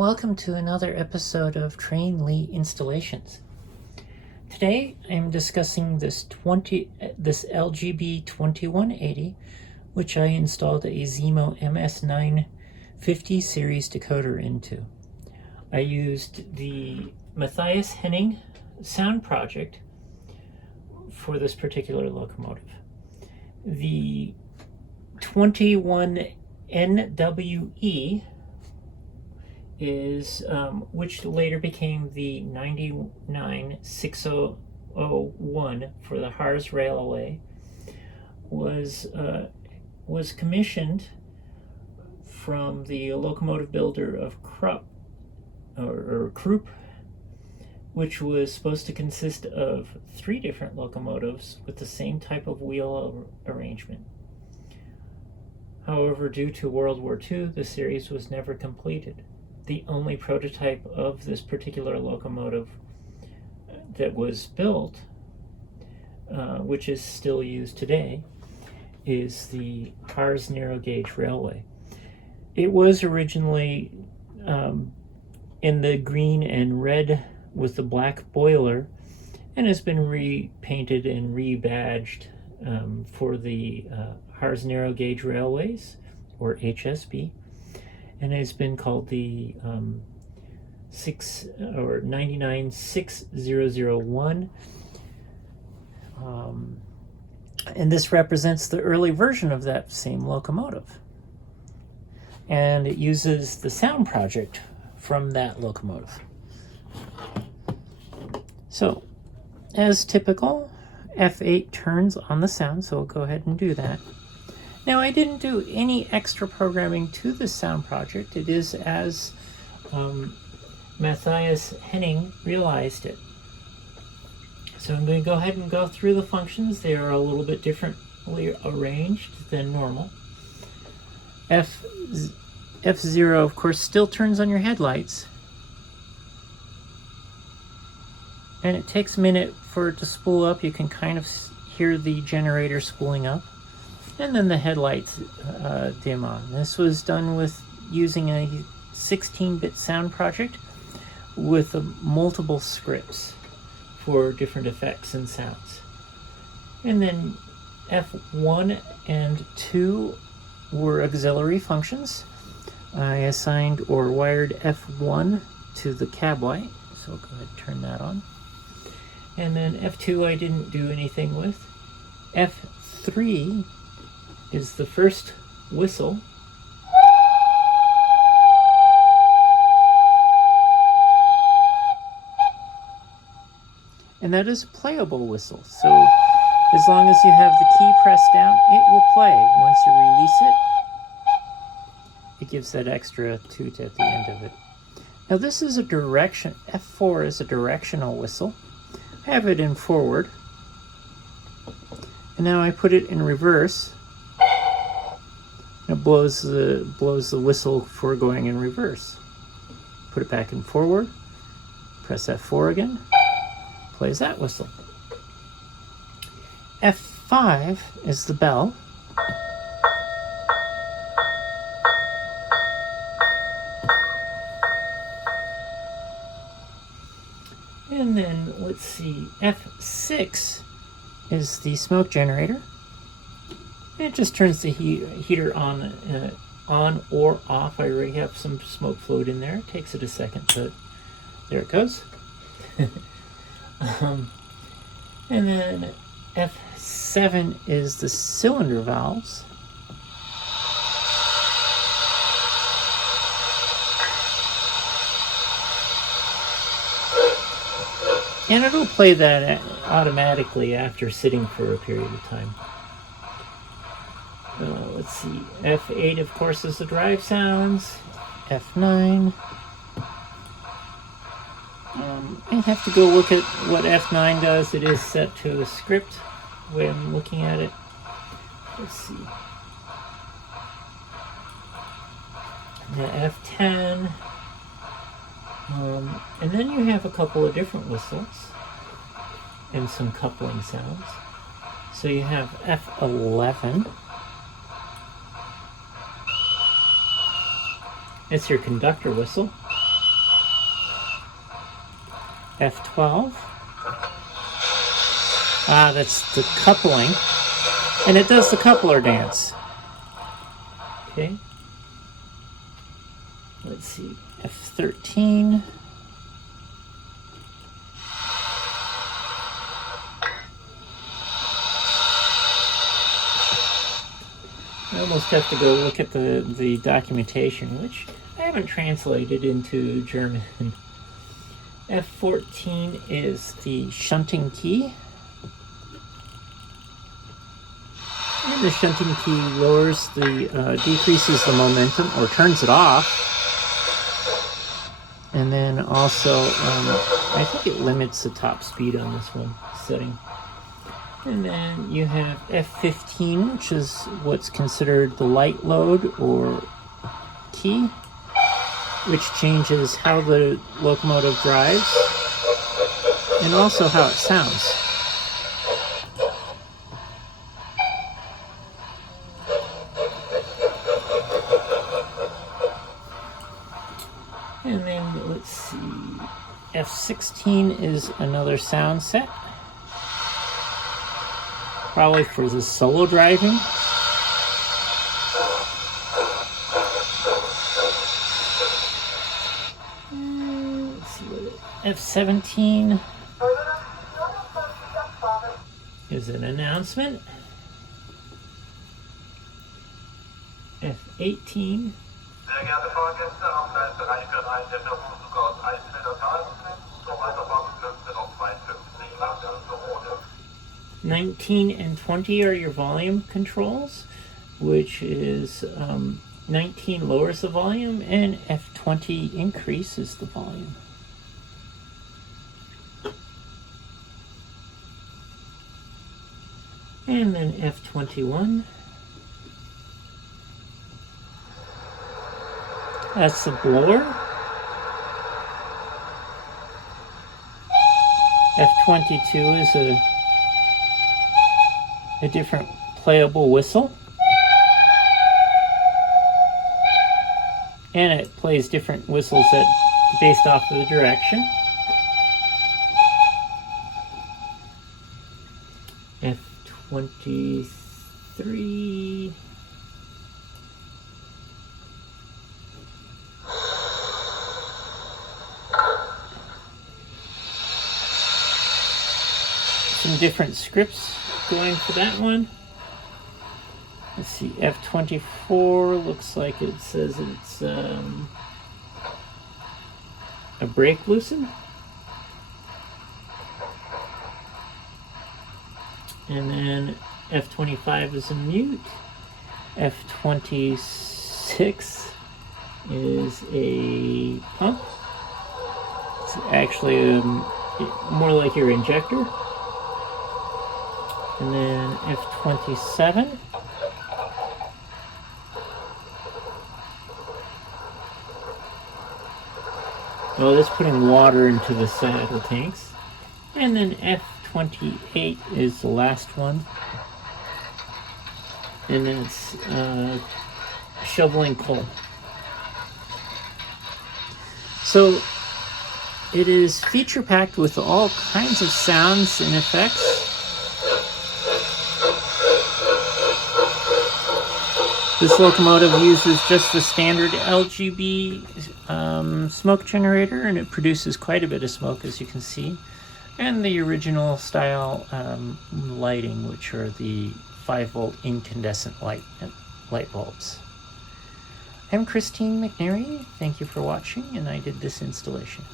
welcome to another episode of Train Lee Installations. Today I'm discussing this LGB 2180, which I installed a Zimo MS950 series decoder into. I used the Matthias Henning sound project for this particular locomotive. The 21 NWE is, which later became the 99601 for the Harz Railway, was commissioned from the locomotive builder of Krupp, or Krupp, which was supposed to consist of 3 different locomotives with the same type of wheel arrangement. However, due to World War II, the series was never completed. The only prototype of this particular locomotive that was built, which is still used today, is the Harz Narrow Gauge Railway. It was originally in the green and red with the black boiler, and has been repainted and rebadged for the Harz Narrow Gauge Railways, or HSB, and has been called the 99601. And this represents the early version of that same locomotive. And it uses the sound project from that locomotive. So, as typical, F8 turns on the sound, so we'll go ahead and do that. Now, I didn't do any extra programming to this sound project. It is as Matthias Henning realized it. So I'm going to go ahead and go through the functions. They are a little bit differently arranged than normal. F0, of course, still turns on your headlights. And it takes a minute for it to spool up. You can kind of hear the generator spooling up. And then the headlights dim on. This was done with using a 16-bit sound project with multiple scripts for different effects and sounds. And then F1 and 2 were auxiliary functions. I assigned or wired F1 to the cab light, so I'll go ahead and turn that on. And then F2 I didn't do anything with. F3 is the first whistle. And that is a playable whistle. So as long as you have the key pressed down, it will play. Once you release it, it gives that extra toot at the end of it. Now this is a direction, F4 is a directional whistle. I have it in forward. And now I put it in reverse. It blows the whistle for going in reverse. Put it back in forward. Press F4 again. Plays that whistle. F5 is the bell. And then let's see, F6 is the smoke generator. It just turns the heater on or off. I already have some smoke fluid in there. It takes it a second, but there it goes. And then F7 is the cylinder valves. And it'll play that automatically after sitting for a period of time. Let's see, F8 of course is the drive sounds. F9. I have to go look at what F9 does. It is set to a script, the way I'm looking at it. Let's see. The F10. And then you have a couple of different whistles and some coupling sounds. So you have F11. It's your conductor whistle. F12. Ah, that's the coupling. And it does the coupler dance. Okay. Let's see. F13. I almost have to go look at the documentation, which I haven't translated into German. F14 is the shunting key. And the shunting key lowers decreases the momentum or turns it off. And then also, I think it limits the top speed on this one setting. And then you have F15, which is what's considered the light load or key, which changes how the locomotive drives and also how it sounds. And then let's see, F16 is another sound set. Probably for the solo driving. Let's see what F17 is an announcement. F18 19 and 20 are your volume controls, which is 19 lowers the volume and F20 increases the volume. And then F21. That's the blower. F22 is a different playable whistle. And it plays different whistles based off of the direction. F23. Some different scripts going for that one. Let's see, F24 looks like it says it's a brake loosen. And then F25 is a mute. F26 is a pump. It's actually more like your injector. And then F27 well, that's putting water into the saddle tanks. And then F28 is the last one. And then it's shoveling coal. So it is feature packed with all kinds of sounds and effects. This locomotive uses just the standard LGB smoke generator, and it produces quite a bit of smoke, as you can see. And the original style lighting, which are the 5-volt incandescent light bulbs. I'm Christine McNary. Thank you for watching, and I did this installation.